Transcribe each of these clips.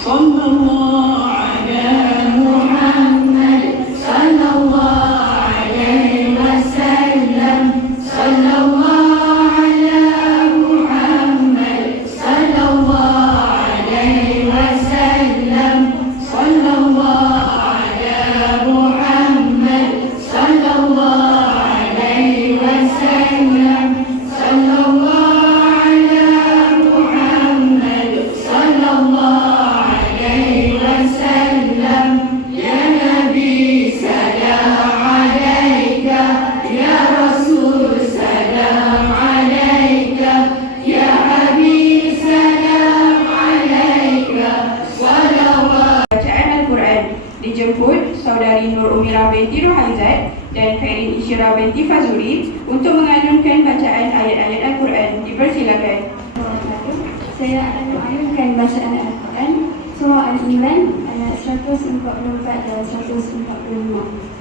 صلى الله على محمد صلى الله عليه وسلم صلى الله على محمد صلى الله عليه وسلم صلى الله على محمد صلى الله عليه وسلم صلى الله على محمد صلى الله عليه وسلم يا نبي سلام عليك يا رسول سلام عليك يا حبيب سلام عليك صلوات. Bacaan Al-Quran dijemput Saudari Nur Umirah binti Rohanzat dan Khairin Isyirah binti Fazuri untuk menganunkan bacaan ayat-ayat Al-Quran. Dipersilakan. Saya akan menganunkan bacaan Al-Quran Surah Al-Imran ayat 144 dan 145.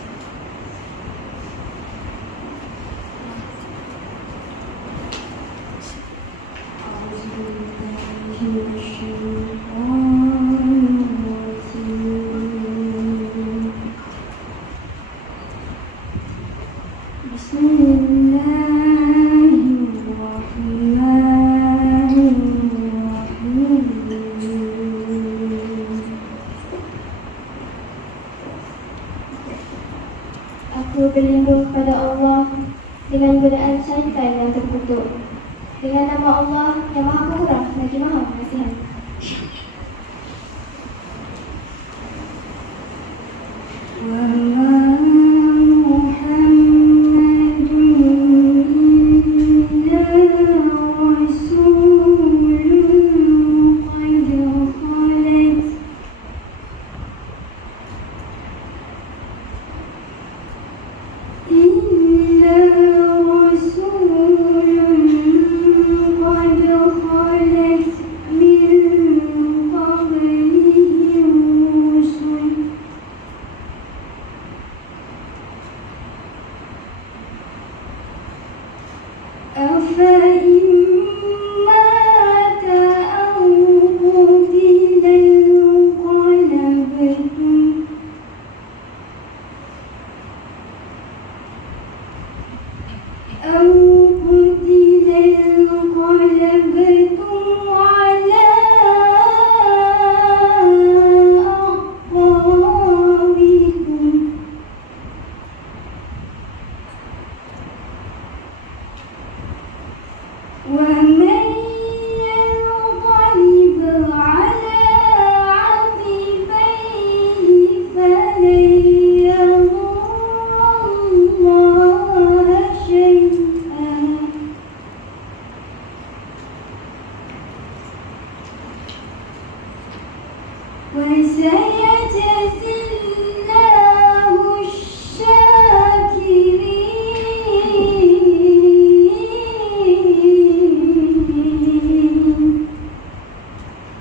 Aku berlindung kepada Allah dengan godaan syaitan yang terkutuk. Dengan nama Allah yang Maha Pemurah lagi Maha Pengasihan.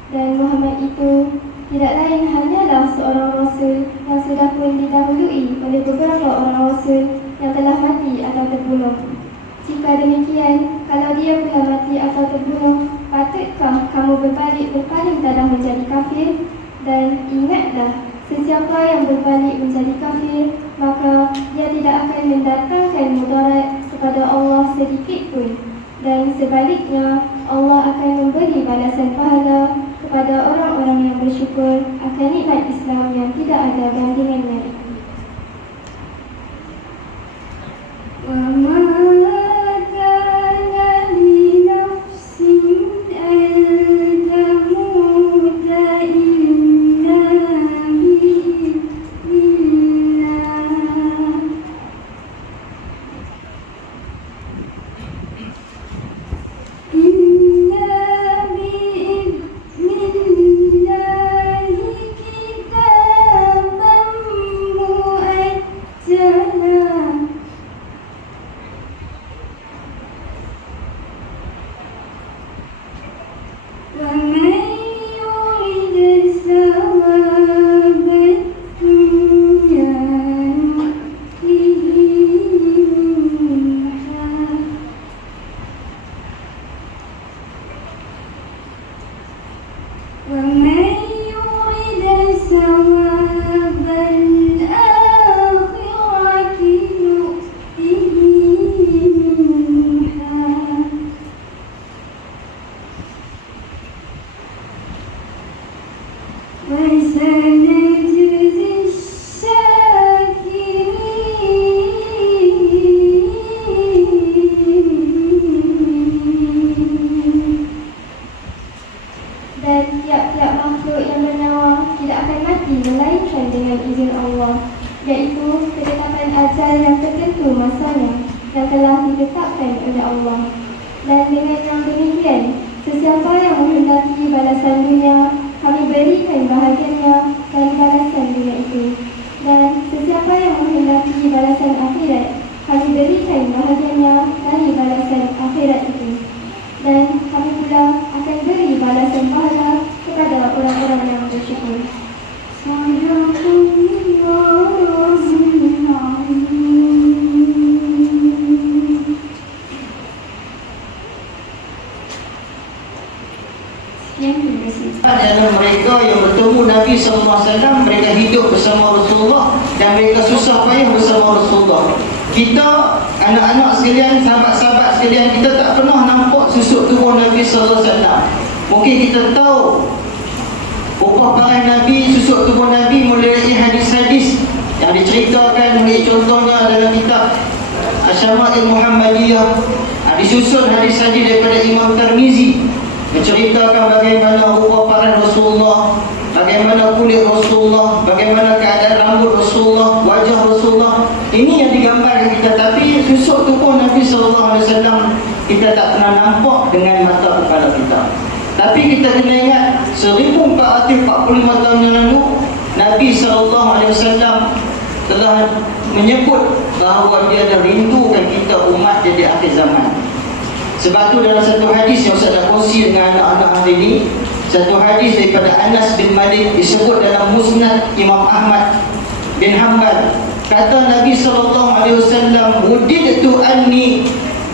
Dan Muhammad itu tidak lain hanyalah seorang rasul yang sudah pun didahului oleh beberapa orang rasul yang telah mati atau terbunuh. Jika demikian, kalau dia telah mati atau terbunuh, patutkah kamu berbalik berpaling dalam menjadi kafir? Dan ingatlah, sesiapa yang berbalik menjadi kafir, maka dia tidak akan mendatangkan mudarat kepada Allah sedikit pun. Dan sebaliknya, Allah akan memberi balasan pahala kepada orang-orang yang bersyukur akan nikmat Islam yang tidak ada bandingannya. ومن وسنجزي الشاكرين. Dan tiap-tiap makhluk yang bernyawa tidak akan mati melainkan dengan izin Allah, iaitu ketetapan ajal yang tertentu masanya yang telah ditetapkan oleh Allah. Dan dengan yang demikian, sesiapa yang menghendaki balasan dunia, kami berikan bahagiannya dari balasan dunia itu. Dan sesiapa yang menghendaki balasan akhirat, kami berikan bahagiannya dari balasan akhirat itu. Dan kami pula akan beri balasan pahala kepada orang-orang yang bersyukur. Adalah mereka yang bertemu Nabi SAW, mereka hidup bersama Rasulullah dan mereka susah payah bersama Rasulullah. Kita, anak-anak sekalian, sahabat-sahabat sekalian, kita tak pernah nampak susuk tubuh Nabi SAW. Mungkin kita tahu upah parai Nabi, susuk tubuh Nabi melalui hadis-hadis yang diceritakan oleh contohnya dalam kitab Asyama'il Muhammadiyah. Disusun hadis-hadis daripada Imam Tirmizi menceritakan bagaimana rupa paras Rasulullah, bagaimana kulit Rasulullah, bagaimana keadaan rambut Rasulullah, wajah Rasulullah. Ini yang digambarkan kita, tapi susuk tubuh Nabi SAW kita tak pernah nampak dengan mata kepala kita. Tapi kita kena ingat 1445 tahun yang lalu Nabi SAW telah menyebut bahawa dia ada rindukan kita umat di akhir zaman. Sebab tu dalam satu hadis yang saya nak kongsi dengan anak-anak hari ini, satu hadis daripada Anas bin Malik disebut dalam Musnad Imam Ahmad bin Hanbal. Kata Nabi SAW, "Wudidtu anni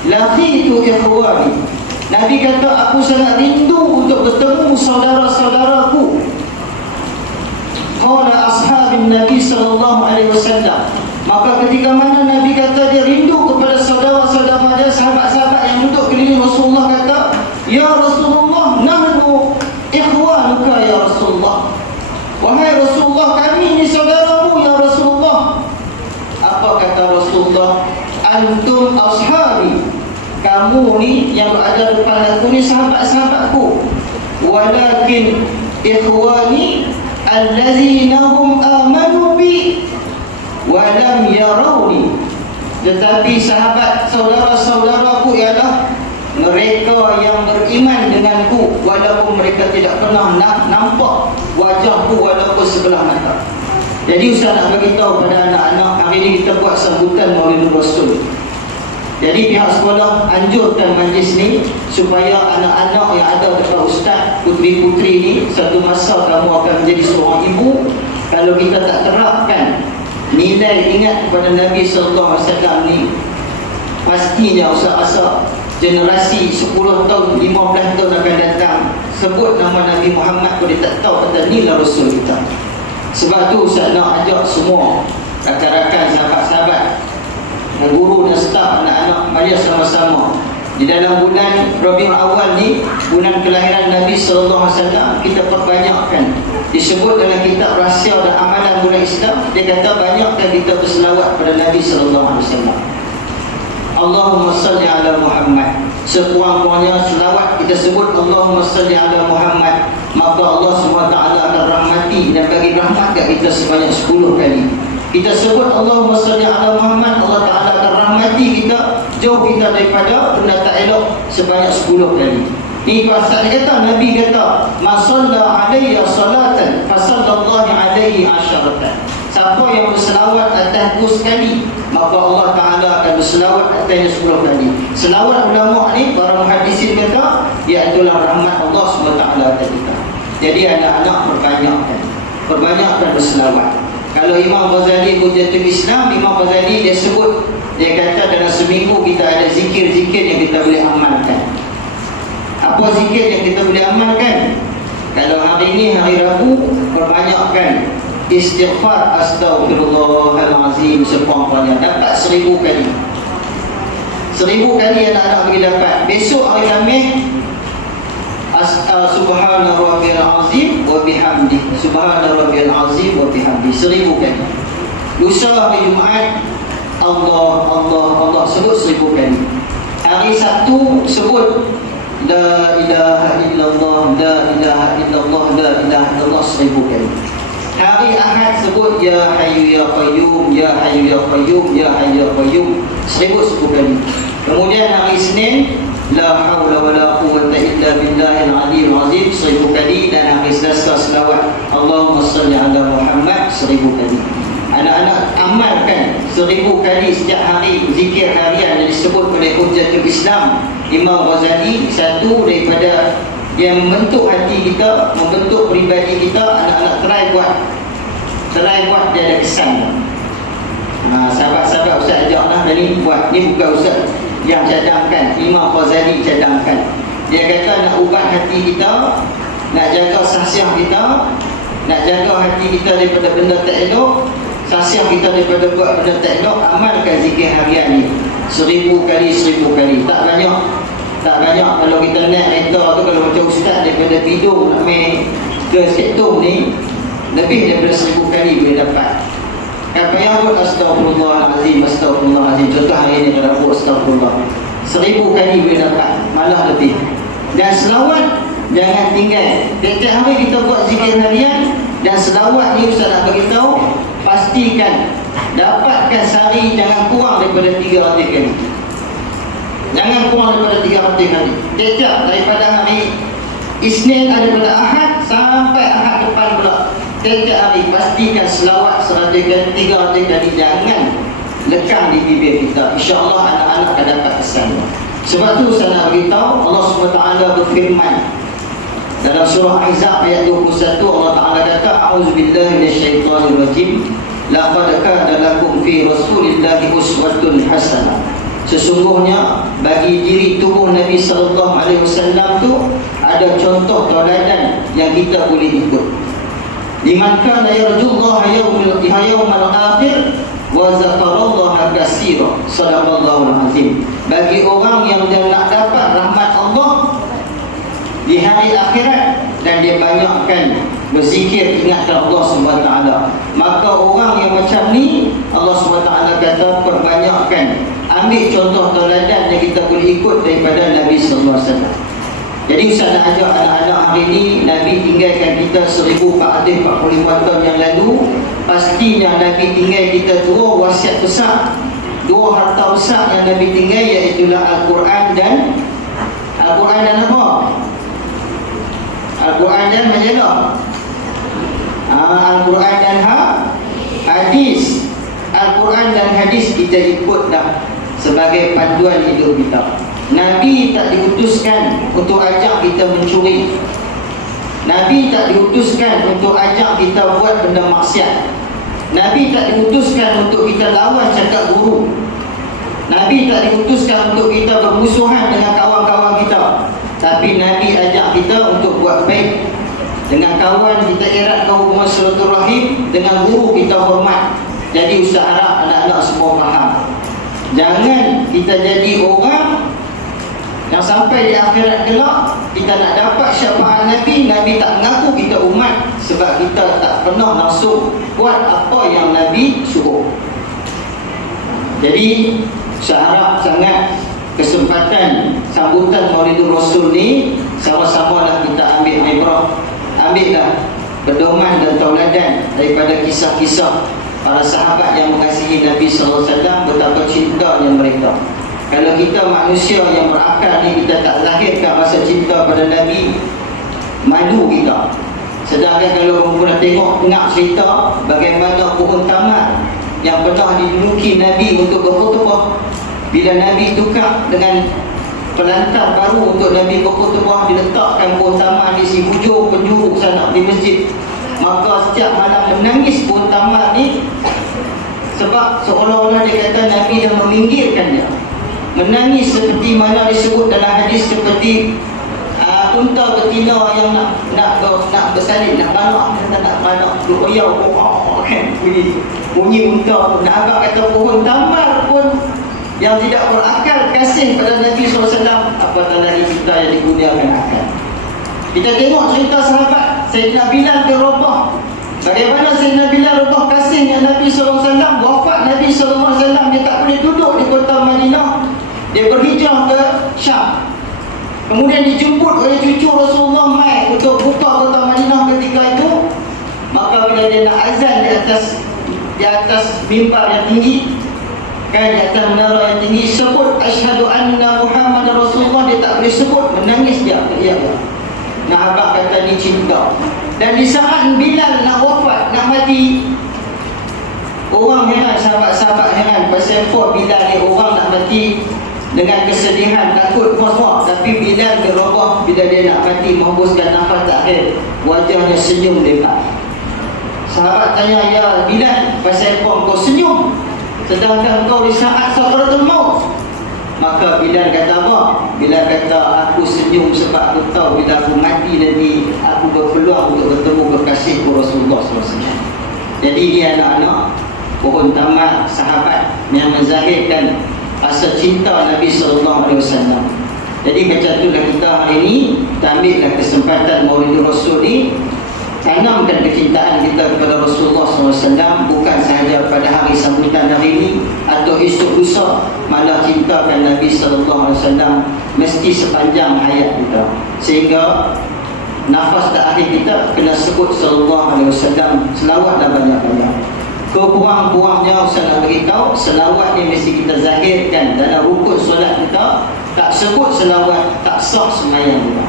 laqitu ikhwani." Nabi kata, aku sangat rindu untuk bertemu saudara-saudaraku. Qala ashabin Nabi SAW. Maka ketika mana Nabi kata dia rindu kepada saudara-saudara dia, sahabat-sahabat yang duduk keliling Rasulullah kata, "Ya Rasulullah, nahnu ikhwanuka ya Rasulullah." Wahai Rasulullah, kami ni saudaramu ya Rasulullah. Apa kata Rasulullah? "Antum ashabi." Kamu ni yang berada depan aku ni sahabat-sahabatku. "Walakin ikhwani allazina hum amanu bi walam yarawni." Tetapi sahabat saudara-saudaraku ialah mereka yang beriman denganku walaupun mereka tidak pernah nampak wajahku walaupun sebelah mata. Jadi Ustaz nak beritahu pada anak-anak, hari ini kita buat sambutan Maulid Rasul. Jadi pihak sekolah anjurkan majlis ni supaya anak-anak yang ada dekat Ustaz, puteri-puteri ni, satu masa kamu akan menjadi seorang ibu. Kalau kita tak terapkan nilai ingat kepada Nabi SAW ni, pastinya Ustaz generasi 10 tahun, 15 tahun akan datang sebut nama Nabi Muhammad pun dia tak tahu kata ni lah Rasul kita. Sebab tu Ustaz nak ajak semua rakan-rakan, sahabat-sahabat, guru dan staf, anak-anak, mari sama-sama di dalam bulan Rabiul Awal ni, bulan kelahiran Nabi SAW, kita perbanyakkan. Disebut dalam kitab Rahsia dan Amalan Bulan Islam, dia kata banyakkan kita berselawat pada Nabi SAW. Allahumma salli ala Muhammad. Sekurang-kurangnya selawat kita sebut Allahumma salli ala Muhammad, maka Allah SWT akan rahmati dan bagi rahmat kat kita sebanyak 10 kali. Kita sebut Allahumma salli ala Muhammad, Allah Ta'ala akan rahmati kita, jauh kita daripada benda tak elok sebanyak 10 kali. Ini pasal dia kata, Nabi kata, "Ma salla alayya salatan fa sallallahu alaihi asyaratan." Siapa yang berselawat atasku sekali, maka Allah Ta'ala akan berselawat atasnya 10 kali. Selawat ulama ni, para muhaddisin kata, iaitulah rahmat Allah SWT atas kita. Jadi anak-anak perbanyakkan berselawat. Kalau Imam Ghazali Hujjatul Islam, Imam Ghazali dia sebut, dia kata dalam seminggu kita ada zikir-zikir yang kita boleh amalkan. Apa zikir yang kita boleh amalkan? Kalau hari ini hari Rabu, perbanyakkan istighfar astaghfirullahalazim sepanjang dapat 1000 kali. 1000 kali anak-anak boleh dapat. Besok hari Khamis Subhana rabbiyal azim wa bihamdi. Subhana rabbiyal azim wa bihamdi 1000 kali. Lusa hari Jumaat Allah Allah Allah sebut 1000 kali. Hari Sabtu sebut La ilaha illallah, la ilaha illallah, la ilaha illallah 1000 kali. Hari Ahad sebut Ya Hayyu Ya Qayyum, Ya Hayyu Ya Qayyum, Ya Hayyu Ya Qayyum 1010 kali. Kemudian hari Isnin La hawla wa la quwwata illa billahil aliyyil azim 1000 kali. Dan hari Selasa selawat Allahumma salli ala Muhammad 1000 kali. Anak-anak amalkan 1000 kali setiap hari zikir harian yang disebut oleh Hujjatul Islam Imam Ghazali. Satu daripada yang membentuk hati kita, membentuk peribadi kita. Anak-anak try buat dia ada kesan. Sahabat-sahabat Ustaz ajak lah ni buat. Ni bukan Ustaz yang cadangkan, Imam Ghazali cadangkan. Dia kata nak ubat hati kita, nak jaga sahsiah kita, nak jaga hati kita daripada benda tak elok, sahsiah kita daripada buat benda tak elok, amalkan zikir harian ni 1000 kali 1000 kali. Tak banyak kalau kita naik kereta tu, kalau macam Ustaz daripada Bidung nak main ke Setung ni, lebih daripada 1000 kali boleh dapat. Kan payah buat astagfirullahalazim, astagfirullahalazim. Contoh hari ni kalau buat astagfirullah 1000 kali boleh dapat, malah lebih. Dan selawat jangan tinggal. Setiap hari kita buat zikir harian. Dan selawat ni Ustaz nak beritahu, pastikan dapatkan sehari jangan kurang daripada 300 kali. Jangan kurang daripada 300 kali. Setiap daripada hari Isnin daripada Ahad sampai Ahad depan pula, setiap hari pastikan selawat 100 kali, 300 kali. Jangan lekang di bibir kita. InsyaAllah anak-anak akan dapat kesan. Sebab tu saya nak beritahu, Allah SWT berfirman dalam surah Ahzab ayat 21, Allah Ta'ala kata, A'udzubillahi minasyaitanirrajim, laqad kana lakum fi rasulillahi uswatun hasanah. Sesungguhnya bagi diri tubuh Nabi sallallahu alaihi wasallam tu ada contoh tauladan yang kita boleh ikut. Liman kana yarjullaha yawmal akhir wa zakarallaha katsira. Shadaqallahul azim. Bagi orang yang dia nak dapat rahmat Allah di hari akhirat dan dia banyakkan berzikir, ingatkan Allah SWT, maka orang yang macam ni Allah SWT kata perbanyakkan, ambil contoh tauladan yang kita boleh ikut daripada Nabi SAW. Jadi Ustaz nak ajak anak-anak hari ni, Nabi tinggalkan kita 1445 tahun yang lalu. Pastinya Nabi tinggal kita dua wasiat besar, dua harta besar yang Nabi tinggal, iaitulah Al-Quran dan apa? Al-Quran dan majalah. Al-Quran dan hadis. Al-Quran dan hadis kita ikutlah sebagai panduan hidup kita. Nabi tak diutuskan untuk ajak kita mencuri. Nabi tak diutuskan untuk ajak kita buat benda maksiat. Nabi tak diutuskan untuk kita lawan cakap guru. Nabi tak diutuskan untuk kita bermusuhan dengan kawan-kawan kita. Tapi Nabi ajak kita untuk buat baik. Dengan kawan kita eratkan hubungan silaturahim, dengan guru kita hormat. Jadi Ustaz harap anak-anak semua faham, jangan kita jadi orang yang sampai di akhirat kelak kita nak dapat syafaat Nabi, Nabi tak mengaku kita umat sebab kita tak pernah langsung buat apa yang Nabi suruh. Jadi saya harap sangat kesempatan sambutan Maulidur Rasul ni sama-sama lah kita ambil ibrah, ambillah pedoman dan tauladan daripada kisah-kisah para sahabat yang mengasihi Nabi SAW, betapa cintanya mereka. Kalau kita manusia yang berakal ni, kita tak lahirkan rasa cinta pada Nabi, malu kita. Sedangkan kalau kamu pernah tengok cerita bagaimana pohon tamar yang pernah diduduki Nabi untuk berkhutbah, bila Nabi tukar dengan pelantar baru untuk Nabi berkhutbah, diletakkan pohon tamar di si hujung penjuru sana di masjid, maka setiap malam menangis pohon tamar ni, sebab seolah-olah dia kata Nabi dah meminggirkan dia. Menangis seperti mana disebut dalam hadis, seperti unta betina yang nak bersalin, nak beranak, beroyau kan, bunyi unta tu. Nak agak kata pohon tamar pun yang tidak berakal kasih pada Nabi SAW, apatah lagi kita yang digunakan akal. Kita tengok cerita sahabat Sayyidina Bilal bin Rabah. Bagaimana Sayyidina Bilal Rabah kasihnya Nabi SAW. Wafat Nabi SAW, dia tak boleh duduk di kota Madinah. Dia berhijrah ke Syam. Kemudian dijemput oleh cucu Rasulullah mai untuk buka kota Madinah ketika itu. Maka bila dia nak azan di atas mimbar yang tinggi, kan, di atas menara yang tinggi, sebut asyhadu anna Muhammadar Rasulullah, dia tak boleh sebut, menangis dia. Nah, abang kata ni cinta. Dan di saat Bilal nak wafat, nak mati, orang heran, sahabat-sahabat heran pasal apa Bilal ni orang nak mati dengan kesedihan, takut semua. Tapi Bilal bin Rabah bila dia nak mati, menghembuskan nafas terakhir, wajahnya senyum lebar. Sahabat tanya, ya Bilal, pasal apa kau senyum sedangkan kau di saat sakaratul maut? Maka Bilal kata apa? Bilal kata, aku senyum sebab aku tahu bila aku mati nanti aku berpeluang untuk bertemu kekasihku Rasulullah SAW. Jadi dia anak-anak pohon tamak sahabat yang menzahirkan rasa cinta Nabi SAW. Jadi macam itulah kita hari ini, kita ambillah kesempatan Maulidur Rasul ni, tanamkan kecintaan kita kepada Rasulullah SAW, bukan sahaja pada hari sambutan hari ini atau esok lusa, malah cintakan Nabi SAW mesti sepanjang hayat kita, sehingga nafas terakhir kita kena sebut SAW, selawat dan banyak-banyak. Kekurang-kurangnya Ustaz nak beritahu, selawat ni mesti kita zahirkan dalam rukun solat kita. Tak sebut selawat, tak sah sembahyang kita.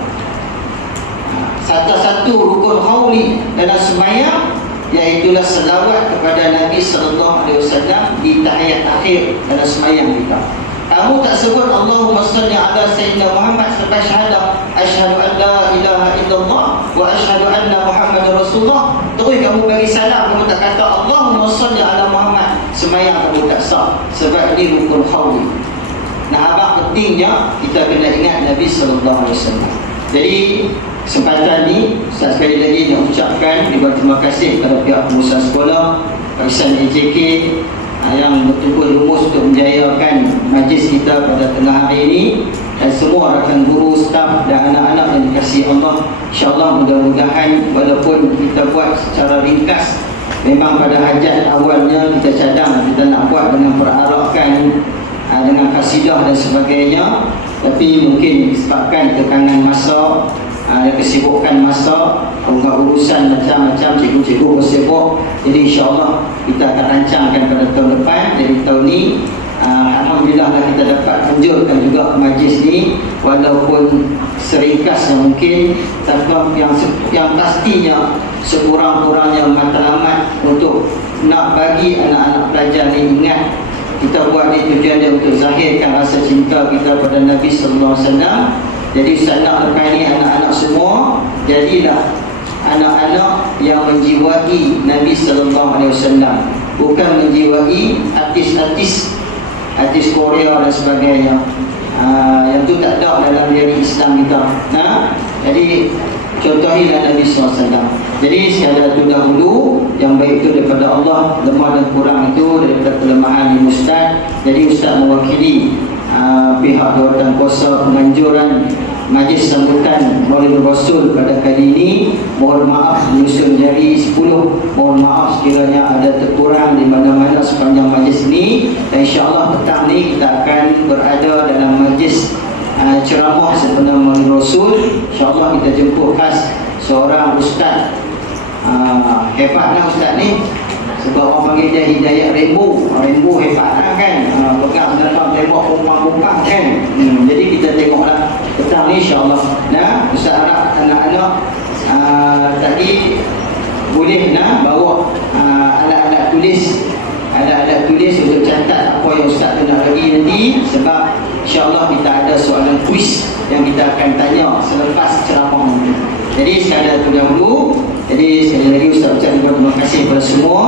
Satu-satu rukun hauli dalam sembahyang, iaitulah selawat kepada Nabi SAW di tahiyat akhir dalam sembahyang kita. Kamu tak sebut Allahumma salli ala Sayyidina Muhammad selepas syahadah asyhadu an la ilaha illallah wa asyhadu anna Muhammadar Rasulullah, terus kamu bagi salam, kamu tak kata Allahumma salli ala Muhammad, sembahyang kamu tak sah, sebab ini rukun hauli. Nah, abang pentingnya kita kena ingat Nabi SAW. Jadi kesempatan ni Ustaz sekali lagi nak ucapkan terima kasih kepada pihak pengusaha sekolah, Parisan AJK yang betul-betul rumus untuk menjayakan majlis kita pada tengah hari ini, dan semua rakan guru, staf dan anak-anak yang dikasihi Allah. InsyaAllah mudah-mudahan walaupun kita buat secara ringkas, memang pada hajat awalnya kita cadang kita nak buat dengan perarakan, dengan kasidah dan sebagainya, tapi mungkin disebabkan tekanan masa, kesibukan masa, urusan macam-macam, cikgu-cikgu bersibuk. Jadi insyaAllah kita akan rancangkan pada tahun depan. Jadi tahun ni alhamdulillah kita dapat menjurkan juga majlis ni, walaupun seringkas yang mungkin, tapi yang pastinya sekurang-kurangnya matlamat untuk nak bagi anak-anak pelajar ni ingat kita buat ni tujuan dia untuk zahirkan rasa cinta kita pada Nabi SAW. Jadi Ustaz nak lepas ni anak-anak semua jadilah anak-anak yang menjiwai Nabi SAW, bukan menjiwai artis-artis Korea dan sebagainya. Yang tu tak ada dalam diri Islam kita. Jadi contohilah Nabi SAW. Jadi sekadar itu dahulu, yang baik itu daripada Allah, lemah dan kurang itu daripada kelemahan Ibu Ustaz. Jadi Ustaz mewakili pihak jawatan kuasa penganjuran majlis sambutan Maulidur Rasul pada kali ini. Mohon maaf menyusun jari 10. Mohon maaf sekiranya ada terkurang di mana-mana sepanjang majlis ini. Dan insyaAllah petang ni kita akan berada dalam majlis ceramah sepenuh Maulidur Rasul. InsyaAllah kita jemput khas seorang ustaz. Hebatlah ustaz ni, sebab orang panggil dia Hidayat Rainbow. Rainbow hebat lah kan, pegang dalam tembok kumpang-kumpang kan. Jadi kita tengoklah petang ni insyaAllah. Nah, Ustaz harap anak-anak tadi boleh bawa alat-alat tulis untuk catat apa yang Ustaz nak bagi nanti, sebab insyaAllah kita ada soalan kuis yang kita akan tanya selepas ceramah nanti. Jadi sekadar itu dahulu. Jadi sekali lagi Ustaz ucapkan terima kasih kepada semua.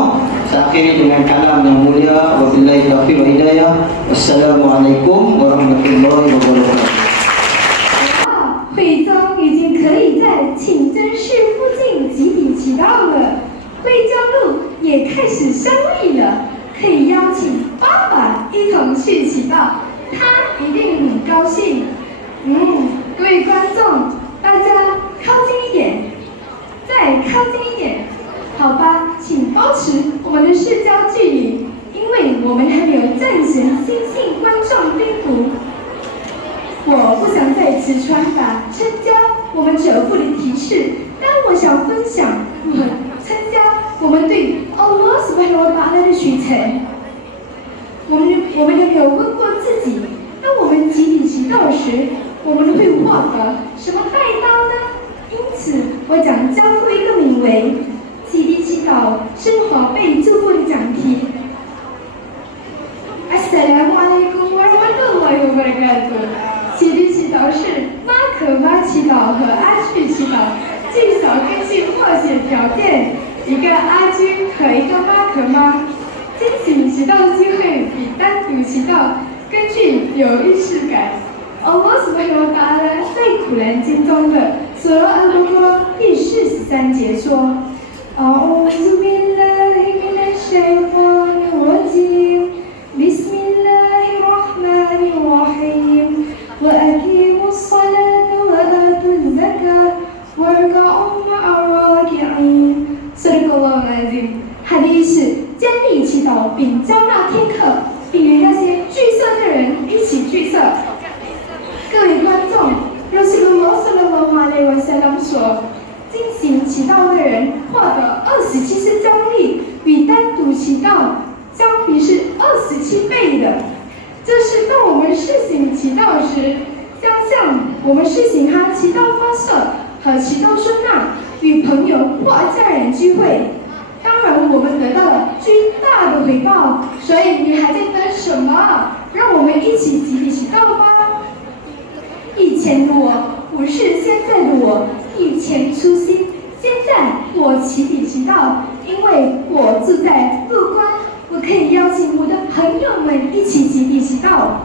Saya akhiri dengan kalam yang mulia. Wabillahi taufiq wa hidayah. Wassalamualaikum warahmatullahi wabarakatuh. 会章已经可以在清真寺附近集体祈祷了，会章路也开始生意了，可以邀请爸爸一同去祈祷，他一定很高兴。各位观众，大家靠近保持我们的社交距离，因为我们还没有战胜新兴冠状病毒。我不想再次传达参加我们者父的提示，但我想分享如何参加我们对 Allah Subhanahu Wa Taala 的许承。我们有没有问过自己，当我们集体祈祷时，我们会获得什么带到呢？因此，我将交付一个名为“集体祈祷生活被祝福”的讲题。Assalamualaikum warahmatullahi wabarakatuh。集体祈祷是马可马祈祷和阿去祈祷最少根据默写条件，一个阿居和一个马可马。进行祈祷的机会比单独祈祷更具有仪式感。Allah Subhanahu Wa Taala 在古兰经中的苏拉al Baqarah 第43节说：“A'udzu billahi minasy syaithanir rajim. Bismillahirrahmanirrahim. Wa aqimus salata wa atuz zakah warka'u ma'ar raki'in." Sadaqallahul azim。hadis是建立祈祷并交纳天课，并与那些聚色的人一起聚色。各位观众，Rasulullah Sallallahu Alaihi Wasallam 说，进行祈祷的人获得27次奖励，与单独祈祷相比是27倍的。这是当我们实行祈祷时，想象我们实行哈祈祷发射和祈祷顺纳，与朋友或家人聚会。当然，我们得到了巨大的回报，所以你还在等什么？让我们一起集体祈祷吧！以前的我不是现在的我，以前初心，现在我集体祈祷，因为我住在陆关，我可以邀请我的朋友们一起集体祈祷。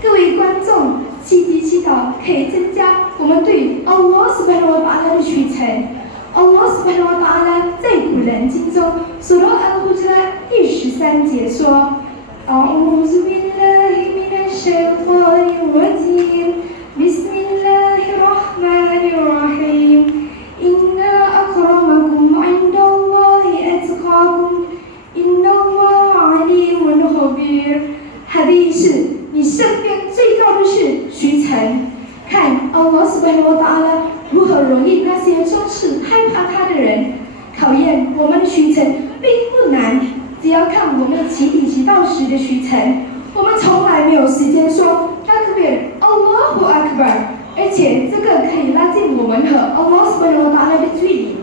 各位观众，集体祈祷可以增加我们对 Allah Subhanahu Wa Taala 的许承。Allah Subhanahu Wa Taala 在古兰经中，苏拉al Hujurat 第13节说：“A'udzu billahi minasy syaithanir rajim. Bismillahirrahmanirrahim. Inna akramakum 'indallahi atqakum. Innallaha 'alimun khabir.” 哈迪是你身边最高的是许承。看 Allah Subhanahu Wa Taala 如何容易那些总是害怕他的人。考验我们的许承并不难，只要看我们集体祈祷时的许承。我们从来没有时间说 Takbir Allahu Akbar， 而且这个可以拉近我们和 Allah Subhanahu Wa Taala 的距离。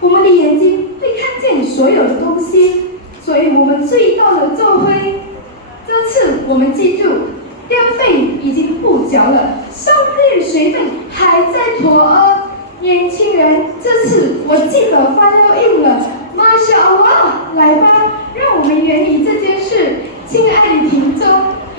我们的眼睛会看见所有的东西，所以我们最大的咒会。这次我们记住，电费已经不缴了，上个月水费还在拖年轻人，这次我记得发到印了，马上Allah，来吧，让我们远离这件事，亲爱的听众。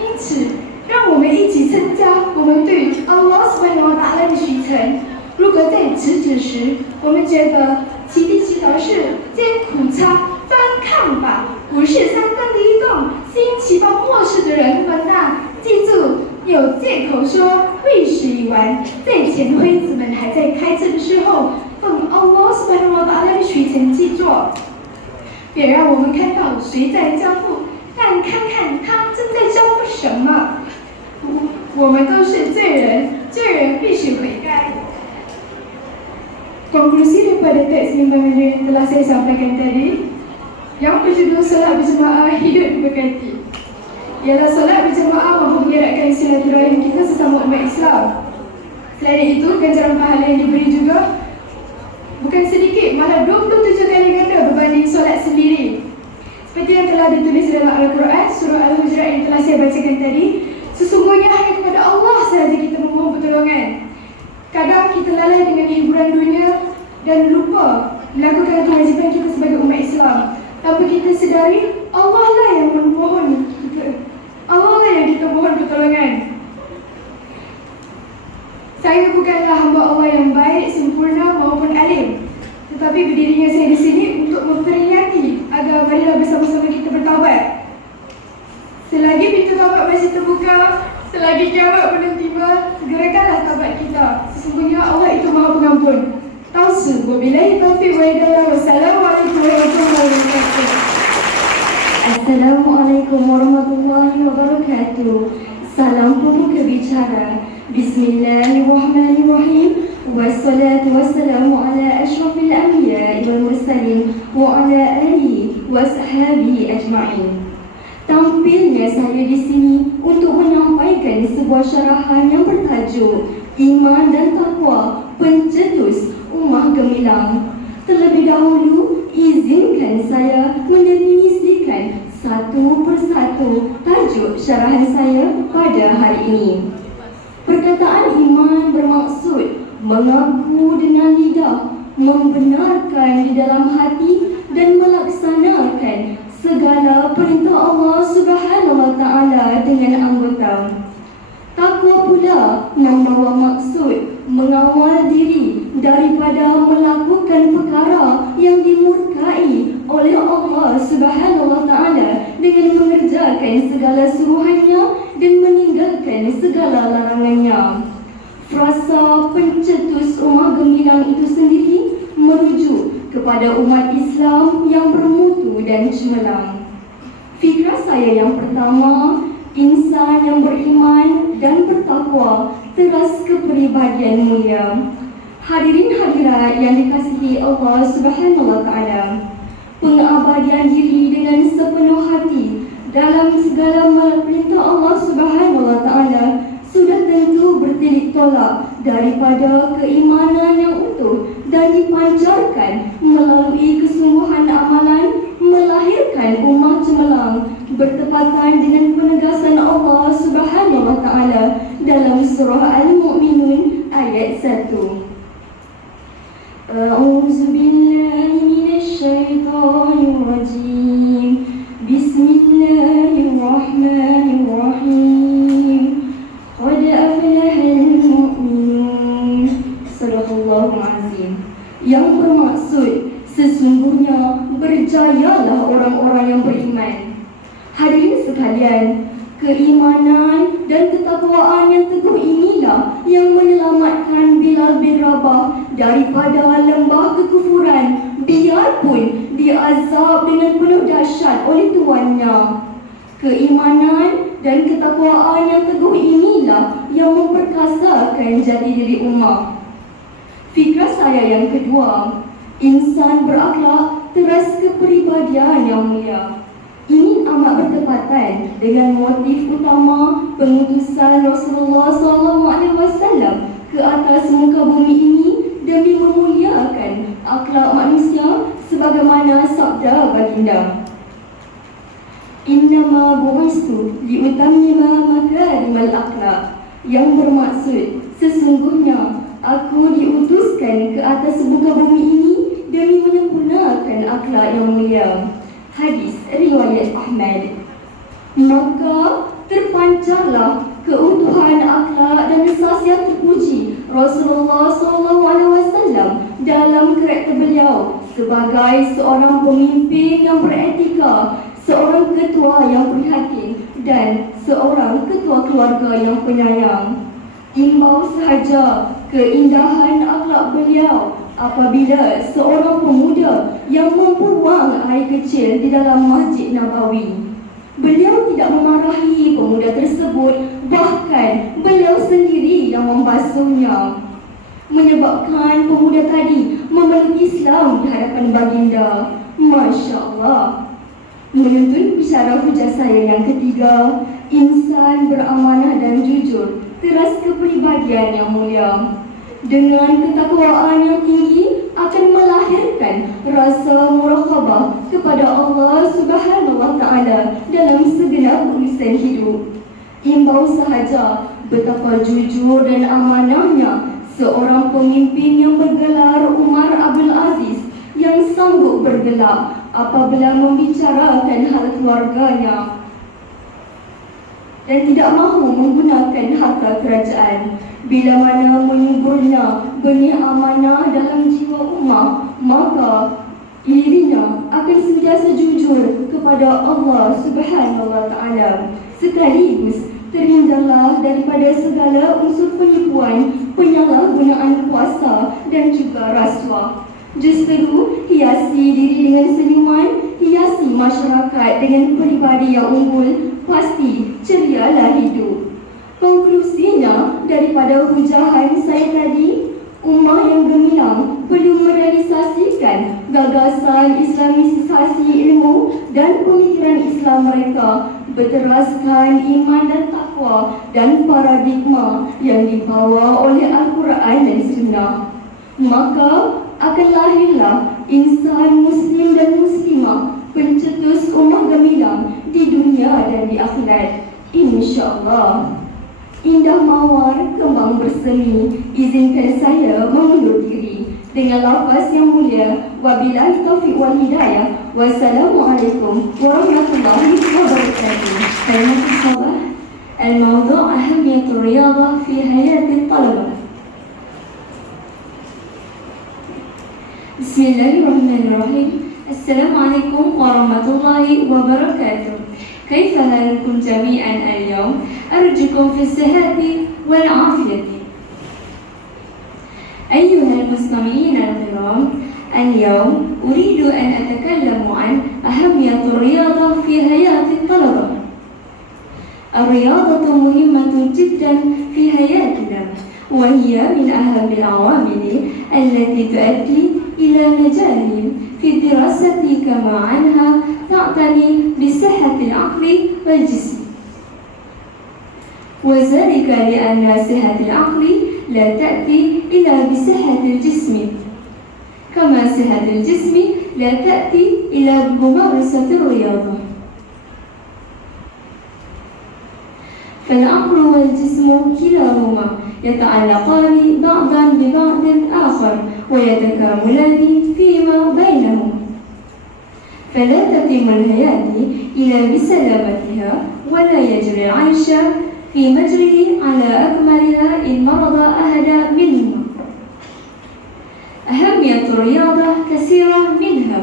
因此，让我们一起增加我们对 Allah Subhanahu Wa Taala 的许承。如果在辞职时，我们觉得集体祈祷是艰苦差，翻看吧，不是三更的一动，新祈祷末世的人们呐，记住。有借口说会时已晚，在前辈子们还在开车的时候，奉 Allah Subhanahu Wa Taala 的许承记作。别让我们看到谁在交付，但看看他正在交付什么。我们都是罪人，罪人必须悔改。Konklusi daripada teks bimbingan yang telah saya sampaikan tadi, yang berjudul solat berjemaah hidup diberkati, ialah solat berjemaah mampu mengeratkan silaturahim kita sesama umat Islam. Selain itu, ganjaran pahala yang diberi juga bukan sedikit, malah 27 kali ganda berbanding solat sendiri. Seperti yang telah ditulis dalam Al-Quran, surah Al-Hujurat yang telah saya bacakan tadi, sesungguhnya hanya kepada Allah sahaja kita memohon pertolongan. Kadang kita lalai dengan hiburan dunia dan lupa melakukan kewajipan kita sebagai umat Islam. Tanpa kita sedari, Allah lah yang memohon kita. Allah lah yang kita mohon pertolongan. Saya bukanlah hamba Allah yang baik, sempurna maupun alim. Tetapi berdirinya saya di sini untuk memperingati agar marilah bersama-sama kita bertaubat. Selagi pintu taubat masih terbuka, selagi kiamat belum tiba, segerakanlah taubat kita. Sesungguhnya Allah itu Maha Pengampun. Tausu, wabillahi taufiq wa hidayah. Wassalamualaikum Assalamualaikum warahmatullahi wabarakatuh. Salam pembuka bicara. Bismillahirrahmanirrahim. Wassalatu wassalamu ala asyrafil anbiya wal mursalin wa ala alihi wa sahbihi ajma'in. Tampilnya saya di sini untuk menyampaikan sebuah syarahan yang bertajuk Iman dan Taqwa Pencetus Ummah Gemilang. Terlebih dahulu, izinkan saya mendefinisikan satu persatu tajuk syarahan saya pada hari ini. Perkataan iman bermaksud mengaku dengan lidah, membenarkan di dalam hati dan melaksanakan segala perintah Allah Subhanahu wa taala dengan anggota. Takwa pula membawa maksud mengawal diri daripada melakukan perkara yang dimurkai oleh Allah Subhanahu wa taala dengan mengerjakan segala suruhannya dan meninggalkan segala larangannya. Frasa pencetus ummah gemilang itu sendiri merujuk kepada umat Islam yang bermutu dan cemerlang. Fikrah saya yang pertama, insan yang beriman dan bertakwa teras kepribadian mulia. Hadirin hadirat yang dikasihi Allah Subhanahu wa taala, pengabdian diri dengan sepenuh hati dalam segala perintah Allah Subhanahu wa taala sudah tentu bertilik tolak daripada keimanan yang utuh dan dipancarkan melalui kesungguhan amalan melahirkan umat cemerlang bertepatan dengan penegasan Allah Subhanahu wa taala dalam surah Al-Mu'minun ayat 1. A'udzu billahi minasy syaithanir rajim. Bismillahirrahmanirrahim. Qad aflahal mu'minun. Sadaqallahul azim. Yang bermaksud sesungguhnya berjayalah orang-orang yang beriman. Hadirin sekalian, keimanan dan ketakwaan yang teguh inilah yang menyelamatkan Bilal bin Rabah daripada lembah kekufuran biarpun diazab dengan penuh dahsyat oleh tuannya. Keimanan dan ketakwaan yang teguh inilah yang memperkasakan jati diri umat. Fikrah saya yang kedua, insan berakhlak teras kepribadian yang mulia. Ini amat bertepatan dengan motif utama pengutusan Rasulullah SAW ke atas muka bumi ini demi memuliakan akhlak manusia sebagaimana sabda baginda. Innama bu'istu liutammima makarimal akhlak, yang bermaksud sesungguhnya aku diutuskan ke atas muka bumi ini demi menyempurnakan akhlak yang mulia. Hadis riwayat Ahmad. Maka terpancarlah keutuhan akhlak dan khasiat terpuji Rasulullah SAW dalam karakter beliau sebagai seorang pemimpin yang beretika, seorang ketua yang prihatin dan seorang ketua keluarga yang penyayang. Imbau sahaja keindahan akhlak beliau apabila seorang pemuda yang membuang air kecil di dalam Masjid Nabawi. Beliau tidak memarahi pemuda tersebut, bahkan beliau sendiri yang membasuhnya, menyebabkan pemuda tadi memeluk Islam di hadapan baginda. Masya Allah. Menuntun bicara hujah saya yang ketiga, insan beramanah dan jujur teras kepribadian yang mulia. Dengan ketakwaan yang tinggi akan melahirkan rasa muraqabah kepada Allah Subhanahu wa taala dalam segenap urusan hidup. Imbau sahaja betapa jujur dan amanahnya seorang pemimpin yang bergelar Umar Abdul Aziz yang sanggup bergelak apabila membicarakan hal keluarganya dan tidak mahu menggunakan harta kerajaan. Bila mana menyuburnya benih amanah dalam jiwa umat, maka dirinya akan sentiasa jujur kepada Allah Subhanahu wa taala. Sekaligus terhindarlah daripada segala unsur penipuan, penyalahgunaan kuasa dan juga rasuah. Justru hiasi diri dengan seniman, hiasi masyarakat dengan peribadi yang unggul, pasti cerialah hidup. Konklusinya daripada hujahan saya tadi, ummah yang gemilang perlu merealisasikan gagasan Islamisasi ilmu dan pemikiran Islam mereka, berteraskan iman dan takwa dan paradigma yang dibawa oleh Al-Quran dan Sunnah. Maka akan lahirlah insan Muslim dan Muslimah, pencetus ummah gemilang di dunia dan di akhirat, insya-Allah. Indah mawar kembang bersemi, izinkan saya mengundur diri dengan lafaz yang mulia. Wabillahi taufiq wal hidayah. Wassalamualaikum warahmatullahi wabarakatuh. Kalimat sabah. Al-mawdu' ahamiyatul riyadah fi hayatil talabah. Bismillahirrahmanirrahim. Assalamualaikum warahmatullahi wabarakatuh. كيف حالكم جميعا اليوم؟ أرجوكم في الصحة والعافية. أيها المستمعين الكرام، اليوم أريد أن أتكلم عن أهمية الرياضة في حياة الطلبة. الرياضة مهمة جدا في حياتنا، وهي من أهم العوامل التي تؤدي إلى نجاح في الدراسة، كما عنها تعتني بصحة العقل والجسم، وذلك لأن صحة العقل لا تأتي إلا بصحة الجسم، كما صحة الجسم لا تأتي إلا بممارسة الرياضة. فالعقل والجسم كلاهما يتعلقان بعضا ببعض آخر ويتكاملان فيما بينهم، فلا تتم الحياة إلا بسلامتها، ولا يجري العيش في مجره على أكملها إن مرض أحد منهما. أهمية الرياضة كثيرة، منها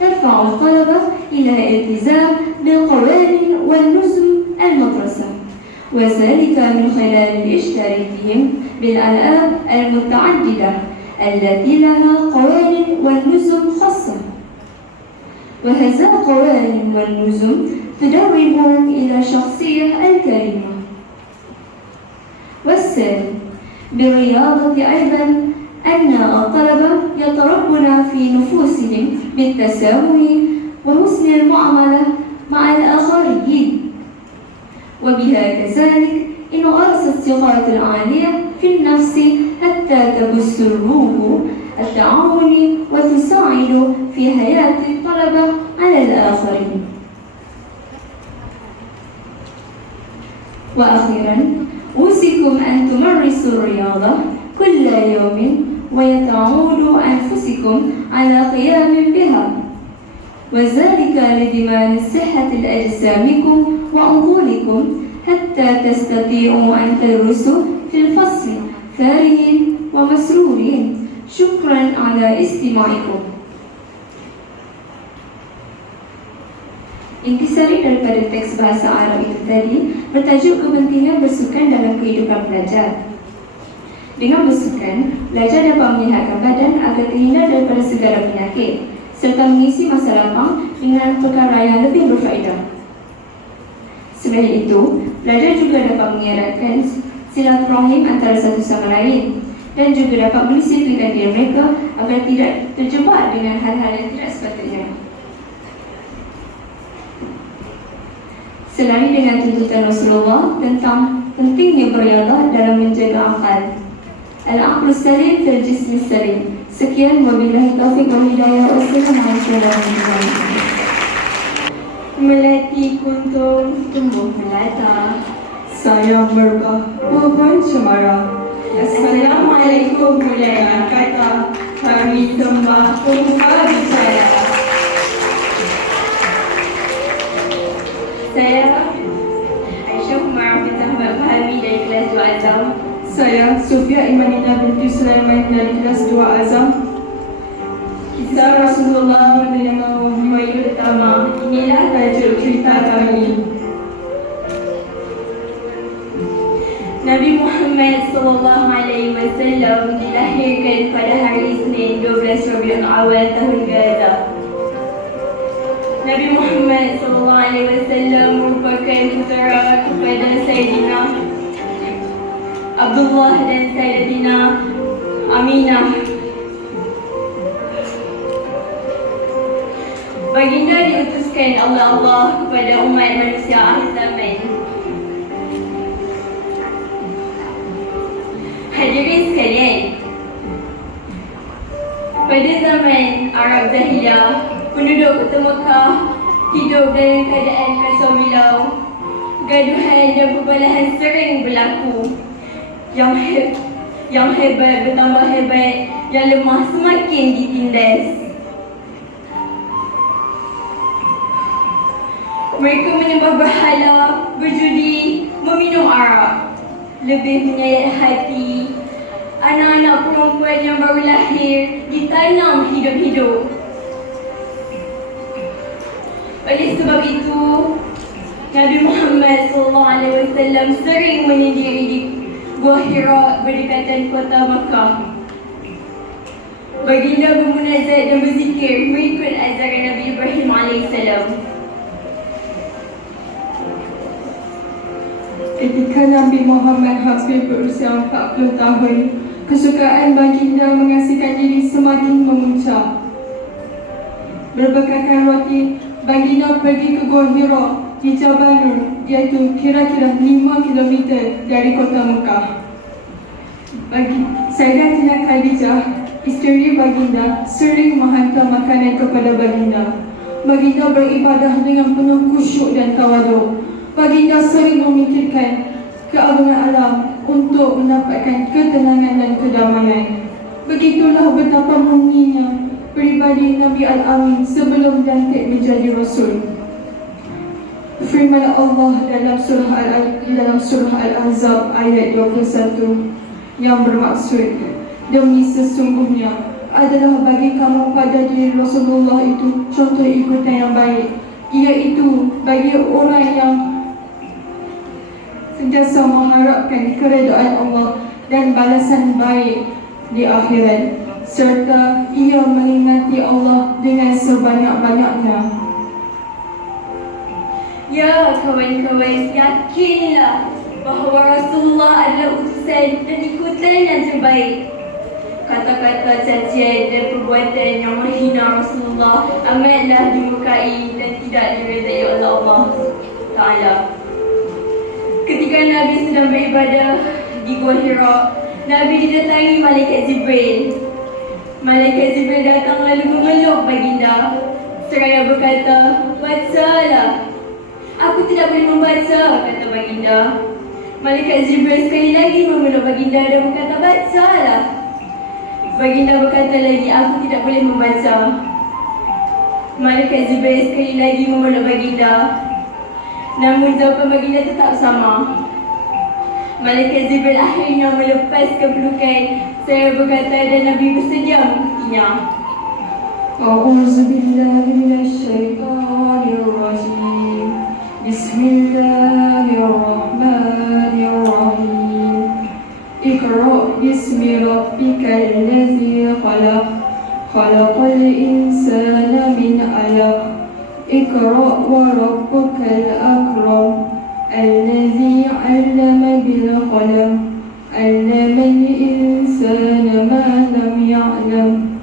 ترفع الطلبة إلى الالتزام بالقوانين والنظم المدرسة، وذلك من خلال اشتراكهم بالألعاب المتعددة التي لها قوانين ونظم خاصة، وهذا القوانين والنظم تدربهم إلى شخصية الكريمة. والثاني بالرياضة أيضا أن الطلبة يتربون في نفوسهم بالتسامح وحسن المعاملة مع الآخرين، وبها كذلك انغرست الثقة العالية في النفس حتى تبث الروح التعاون وتساعد في حياة الطلبة على الآخرين. وأخيرا أوصيكم أن تمارسوا الرياضة كل يوم ويتعودوا أنفسكم على قيام بها، وذلك لضمان صحة أجسامكم وعقولكم حتى تستطيعوا أن تدرسوا في الفصل فارغين ومسرورين. شكرا على استماعكم. Intisari daripada teks bahasa Arab itu tadi bertajuk kepentingan bersukan dalam kehidupan pelajar. Dengan bersukan, pelajar dapat menyihatkan badan agar terhindar daripada segala penyakit, serta mengisi masa lapang dengan perkara yang lebih berfaedah. Selain itu, pelajar juga dapat mengeratkan silaturahim antara satu sama lain, dan juga dapat mendisiplinkan diri mereka agar tidak terjebak dengan hal-hal yang tidak sepatutnya. Selain dengan tuntutan Rasulullah tentang pentingnya beriadah dalam menjaga akal, al-aqlu salim fil jismi salim. Sekian, wabillahi taufiq wal hidayah. Wassalamualaikum warahmatullahi wabarakatuh. Melati kuntum tumbuh melata, sayang merbah pohon cemara. Assalamualaikum mulai kata, kami sembah pembuka bicara. saya Aisyah Umar binti Ahmad Fahmi dari kelas 2 Azam. Saya Sofia Imanina binti Sulaiman dari kelas 2 Azam. Kisah Rasulullah menerima Muhammad utama. Inilah tajuk cerita kami. Nabi Muhammad SAW dilahirkan pada hari Isnin 12 Rabiul awal tahun Gaza. Nabi Muhammad SAW merupakan putera kepada Sayyidina Abdullah dan Sayyidatina Aminah. Baginda diutuskan oleh Allah kepada umat manusia akhir zaman. Hadirin sekalian, pada zaman Arab Jahiliyah, penduduk Kota Mekah hidup dalam keadaan kacau bilau. Gaduhan dan perbalahan sering berlaku. Yang hebat bertambah hebat, yang lemah semakin ditindas. Mereka menyembah berhala, berjudi, meminum arak, lebih menyayat hati. Anak-anak perempuan yang baru lahir ditanam hidup-hidup. Oleh sebab itu, Nabi Muhammad SAW sering menyendiri di Gua Hira berdekatan kota Makkah. Baginda bermunajat dan berzikir mengikut ajaran Nabi Ibrahim AS. Ketika Nabi Muhammad hampir berusia 40 tahun, kesukaan baginda mengasihkan diri semakin memuncak. Berbekakan roti, baginda pergi ke Gua Hira di Jabal Nur, iaitu kira-kira 5 km dari kota Mekah. Sayyidatina Khadijah, isteri baginda, sering menghantar makanan kepada baginda. Baginda beribadah dengan penuh khusyuk dan tawaduk. Baginda sering memikirkan keagungan alam untuk mendapatkan ketenangan dan kedamaian. Begitulah betapa murninya peribadi Nabi Al-Amin sebelum dilantik menjadi Rasul. Firman Allah dalam surah Al-Ahzab ayat 21 yang bermaksud, demi sesungguhnya adalah bagi kamu pada diri Rasulullah itu contoh ikutan yang baik, iaitu bagi orang yang sentiasa mengharapkan keredaan Allah dan balasan baik di akhirat, serta ia mengingati Allah dengan sebanyak-banyaknya. Ya kawan-kawan, yakinlah bahawa Rasulullah adalah utusan dan ikutan yang terbaik. Kata-kata cacian dan perbuatan yang menghina Rasulullah amatlah dimurkai dan tidak diredai oleh Allah Ta'ala. Ketika Nabi sedang beribadah di Gua Hira, Nabi didatangi Malaikat Jibril. Malaikat Jibril datang lalu memeluk baginda seraya berkata, "Bacalah." "Aku tidak boleh membaca," kata baginda. Malaikat Jibril sekali lagi memeluk baginda dan berkata, "Bacalah." Baginda berkata lagi, "Aku tidak boleh membaca." Malaikat Jibril sekali lagi memeluk baginda, namun jawapan baginda tetap sama. Malaikat Jibril akhirnya melepaskan pelukan seraya berkata dan Nabi bersedia mengikutinya. A'udzu billahi minasyaitonir rajim. Bismillahirrahmanirrahim. Iqra' bismi rabbikal ladzi khalaq. Khalaqal insana min 'alaq. Iqra' wa rabbukal akram. Alladzi 'allama bil qalam. 'Allamal insana ma lam ya'lam.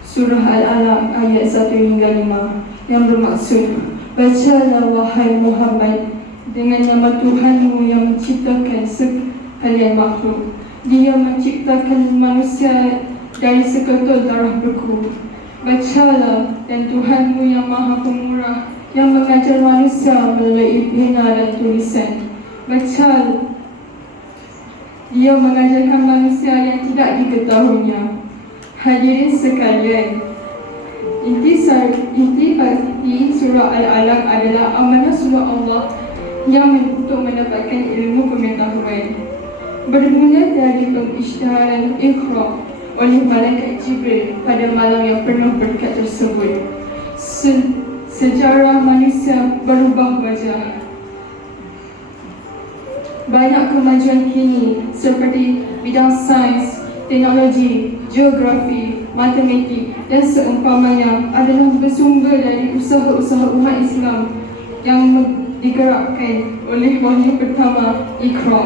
Surah Al-Alaq ayat 1 hingga 5 yang bermaksud, bacalah wahai Muhammad dengan nama Tuhanmu yang menciptakan sekalian makhluk. Dia menciptakan manusia dari seketul darah beku. Bacalah, dan Tuhanmu yang maha pemurah yang mengajar manusia melalui pena dan tulisan. Bacalah, dia mengajarkan manusia yang tidak diketahuinya. Hadirin sekalian, inti surah Al-Alaq adalah amanah surah Allah yang untuk mendapatkan ilmu pengetahuan. Bermula dari pengisytiharan Iqra' oleh Malaikat Jibril pada malam yang penuh berkat tersebut, sejarah manusia berubah wajah. Banyak kemajuan kini seperti bidang sains, teknologi, geografi, matematik dan seumpamanya adalah bersumber dari usaha-usaha umat Islam yang digerakkan oleh wahyu pertama Iqra.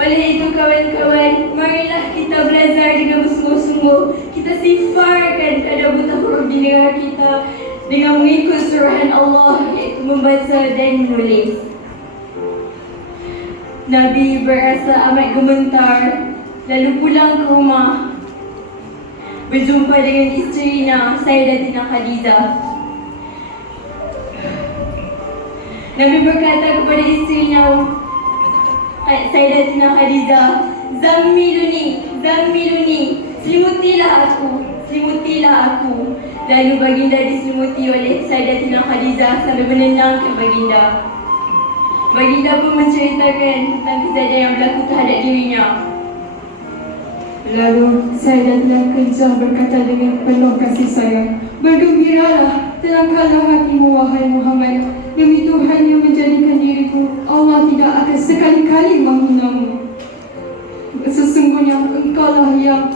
Oleh itu kawan-kawan, marilah kita belajar dengan bersungguh-sungguh. Kita sifarkan kadar buta huruf di negara kita dengan mengikut surahan Allah, iaitu membaca dan menulis. Nabi berasa amat gemetar, lalu pulang ke rumah, berjumpa dengan isterinya, Sayyidatina Khadijah. Nabi berkata kepada isterinya, Sayyidatina Khadijah, Zammiluni, selimutilah aku. Lalu baginda diselimuti oleh Sayyidatina Khadijah sambil menenangkan baginda. Baginda pun menceritakan tentang kejadian yang berlaku terhadap dirinya. Lalu Sayyidatina Khadijah berkata dengan penuh kasih sayang, "Bergembiralah, tenangkanlah hatimu wahai Muhammad. Demi Tuhan yang menjadikan diriku, Allah tidak akan sekali-kali menghinamu. Sesungguhnya engkaulah yang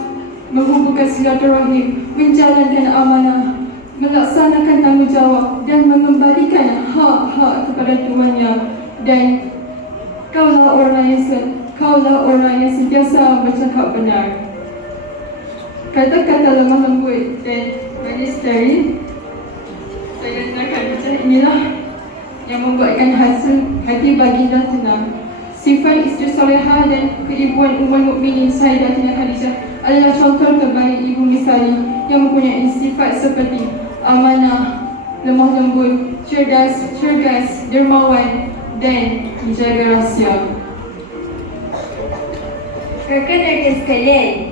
menghubungkan silaturahim, menjalankan amanah, melaksanakan tanggungjawab dan mengembalikan hak-hak kepada tuannya. Dan kaulah orang yang sentiasa bercakap benar." Kata-kata lemah lembut dan manis dari Sayyidatina Khadijah inilah yang membuatkan hati baginda tenang. Sifat isteri solehah dan keibuan ummul mukminin Sayyidatina Khadijah adalah contoh terbaik ibu misali yang mempunyai sifat seperti amanah, lemah lembut, cerdas, dermawan dan menjaga rahsia. Rakan-rakan sekalian,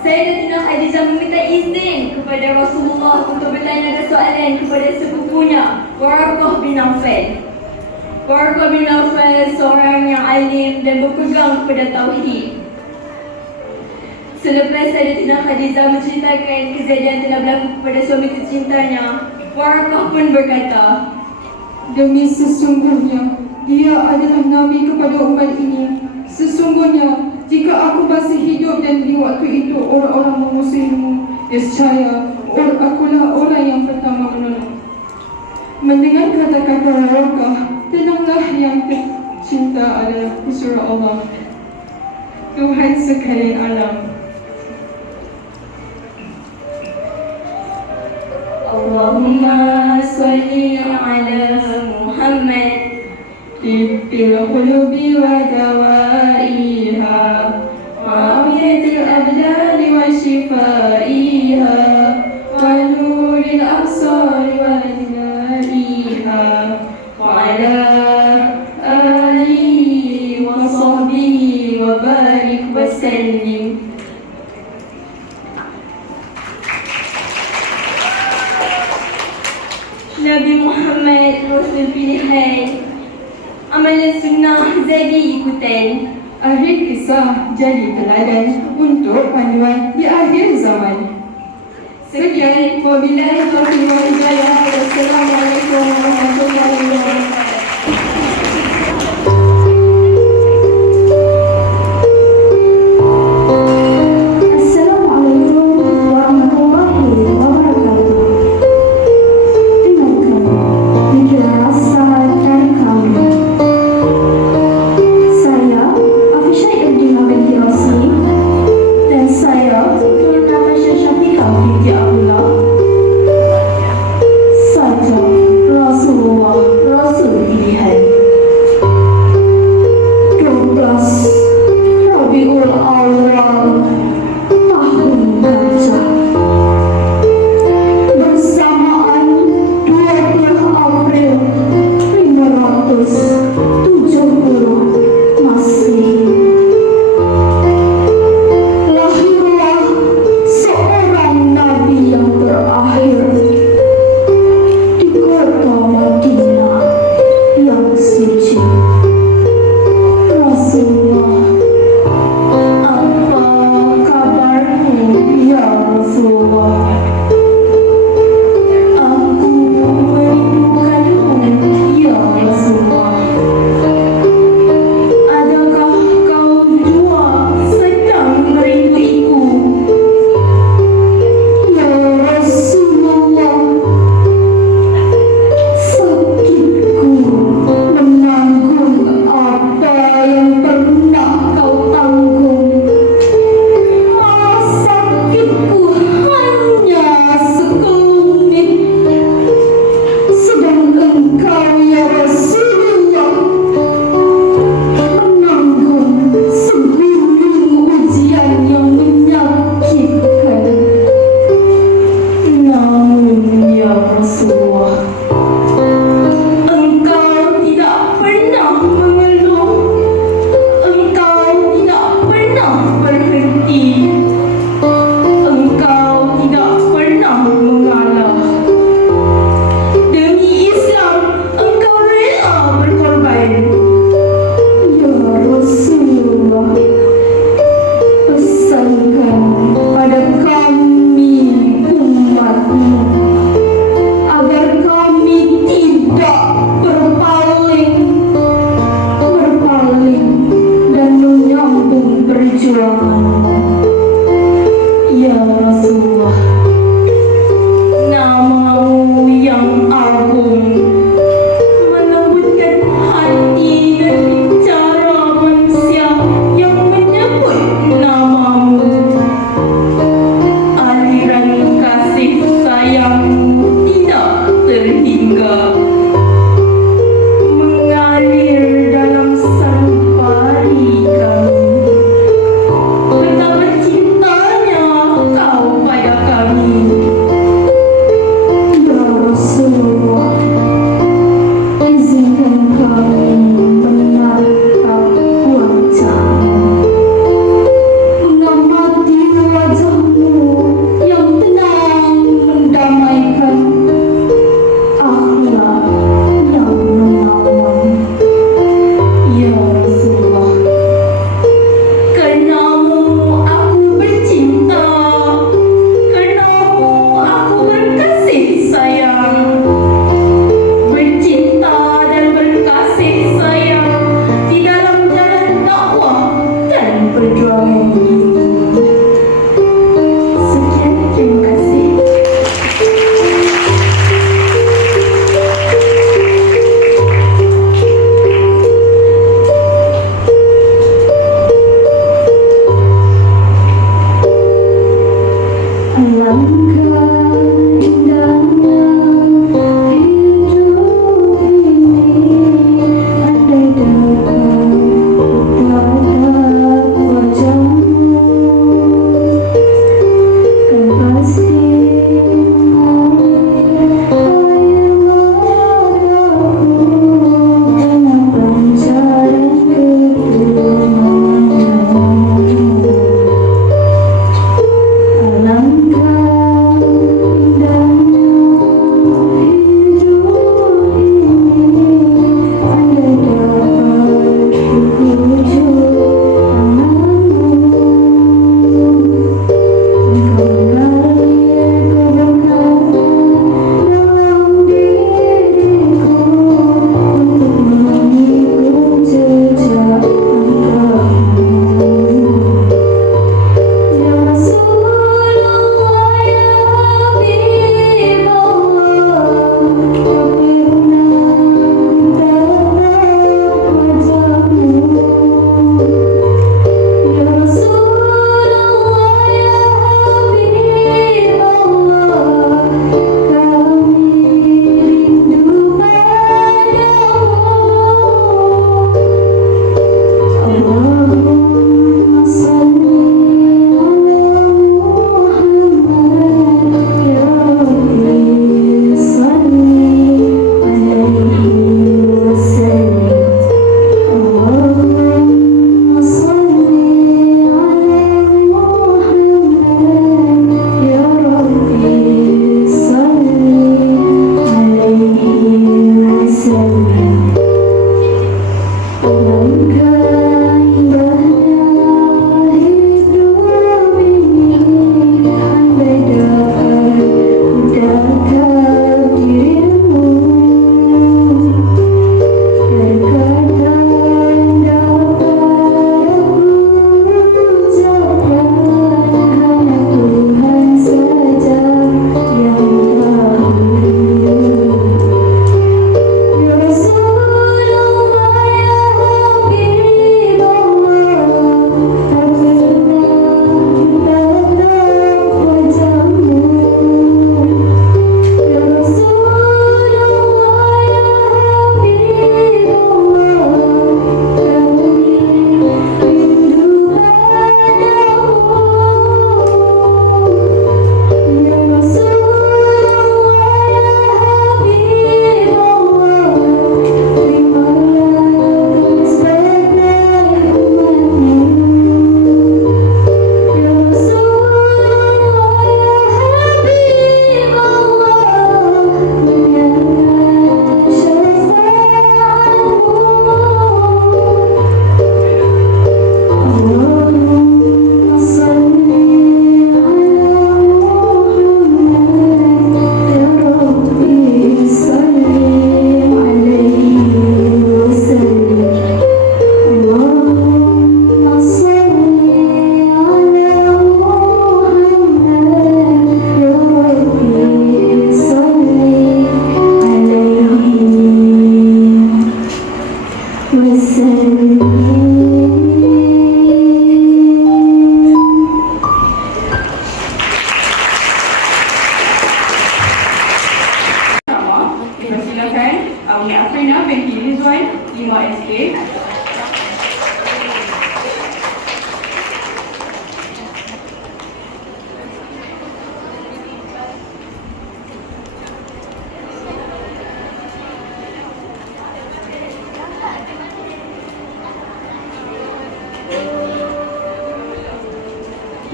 Sayyidatina Khadijah meminta izin kepada Rasulullah untuk bertanyakan soalan kepada sepupunya, Waraqah bin Nawfal. Waraqah bin Nawfal seorang yang alim dan berpegang kepada tauhid. Selepas Sayyidatina Khadijah menceritakan kejadian telah berlaku kepada suami tercintanya, Waraqah pun berkata, "Demi sesungguhnya dia adalah Nabi kepada umat ini. Sesungguhnya jika aku masih hidup dan di waktu itu orang-orang memusuhimu, nescaya akulah orang yang pertama menolong." Mendengar kata-kata Waraqah, tenanglah yang tercinta adalah surah Allah, Tuhan sekalian alam. Allahumma salli ala Muhammad Tibbil qulubi wa dawaiha wa afiyatil abdani wa shifaiha wa nuril absari wa zinaiha wa ala alihi wa sahbihi wa barik wa sallim. Nabi Muhammad Rasul pilihan, amalan sunnah jadi ikutan. Akhir kisah jadi teladan untuk panduan di akhir zaman. Sekian, wabillahi taufiq wal hidayah. Wassalamualaikum warahmatullahi wabarakatuh. Assalamualaikum warahmatullahi wabarakatuh. Dengarkan jujur rasa dari kami. Saya Afisha Ibn binti Rasim dan saya Natasha Syafiqah binti Abdullah. Saja Rasulullah Rasul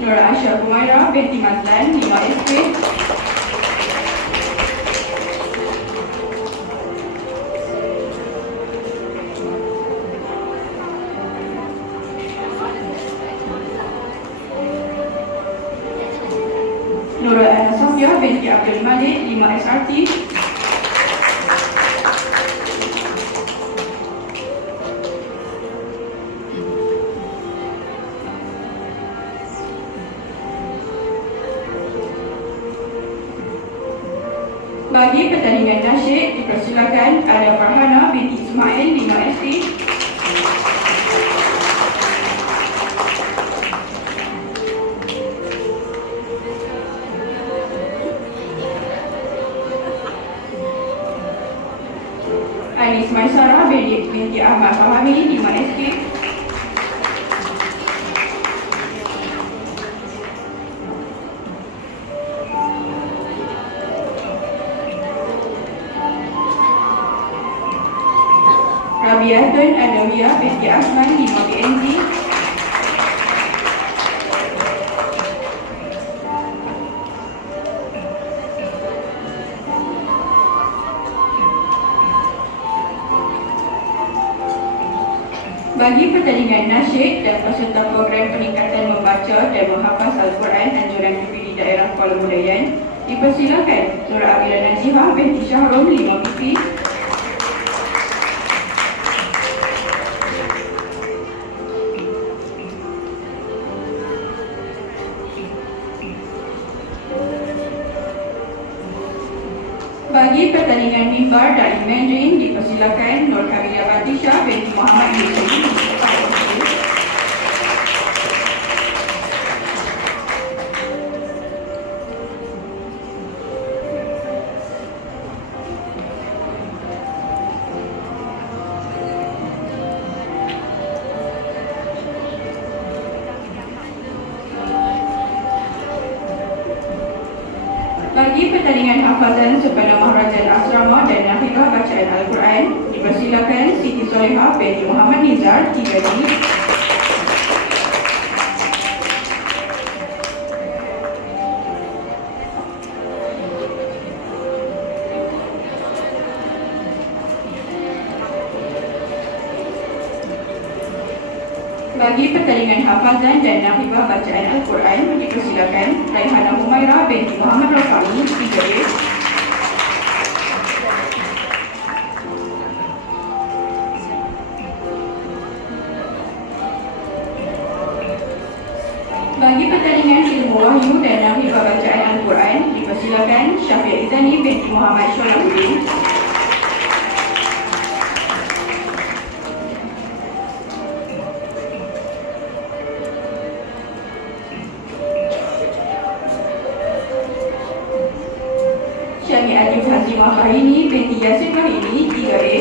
Nura Asha Humaira binti Mazlan 5 SP. Nura Ana Sofia binti Abdul Malik 5 SRT. Bagi pertandingan nasyid, dipersilakan ada Farhana binti Ismail 5 SD. Anis Maisarah binti Ahmad Fahami di Maneski. Rabiatun Adawiyah binti Asman di BNT. Bagi pertandingan nasyid dan peserta program peningkatan membaca dan menghafaz Al-Quran anjuran negeri di daerah Kuala Mudayan, dipersilakan Surah Abila Najihah binti Syahrul 5 BP. Bagi pertandingan mimbar dan Mandarin, dipersilakan Nur Kamilah Fatisha binti Muhammad Yusuf. Bagi pertandingan hafazan sepada Maharajan Asrama dan Nafilah bacaan Al-Quran, dipersilakan Siti Solehah binti Muhammad Nizar 3 D. Bagi pertandingan hafazan dan nafibah bacaan Al-Quran, dipersilakan Raihana Humaira binti Muhammad Rafani 3 D. Bagi pertandingan ilmu wahyu dan nafibah bacaan Al-Quran, dipersilakan Syafiq Izani binti Muhammad Syolahuddin. Syami Adib Hazimah Bahini binti Yasin Bahini 3 A.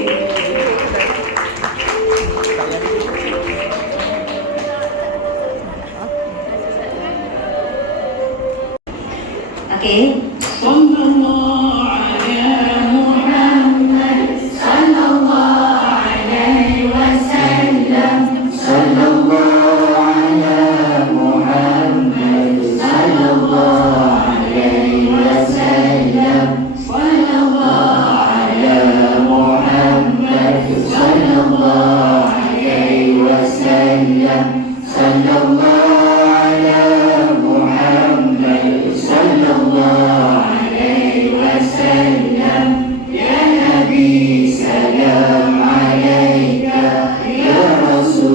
Okey. Sallallahu alaihi Muhammad sallallahu alaihi wasallam. Sallallahu alaihi Muhammad sallallahu alaihi wasallam. Sallallahu alaihi Muhammad sallallahu alaihi wasallam. Sallallahu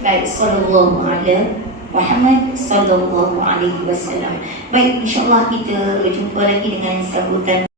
Baik, sallallahu alaihi Muhammad sallallahu alaihi wasallam. Baik, insya-Allah kita berjumpa lagi dengan sambutan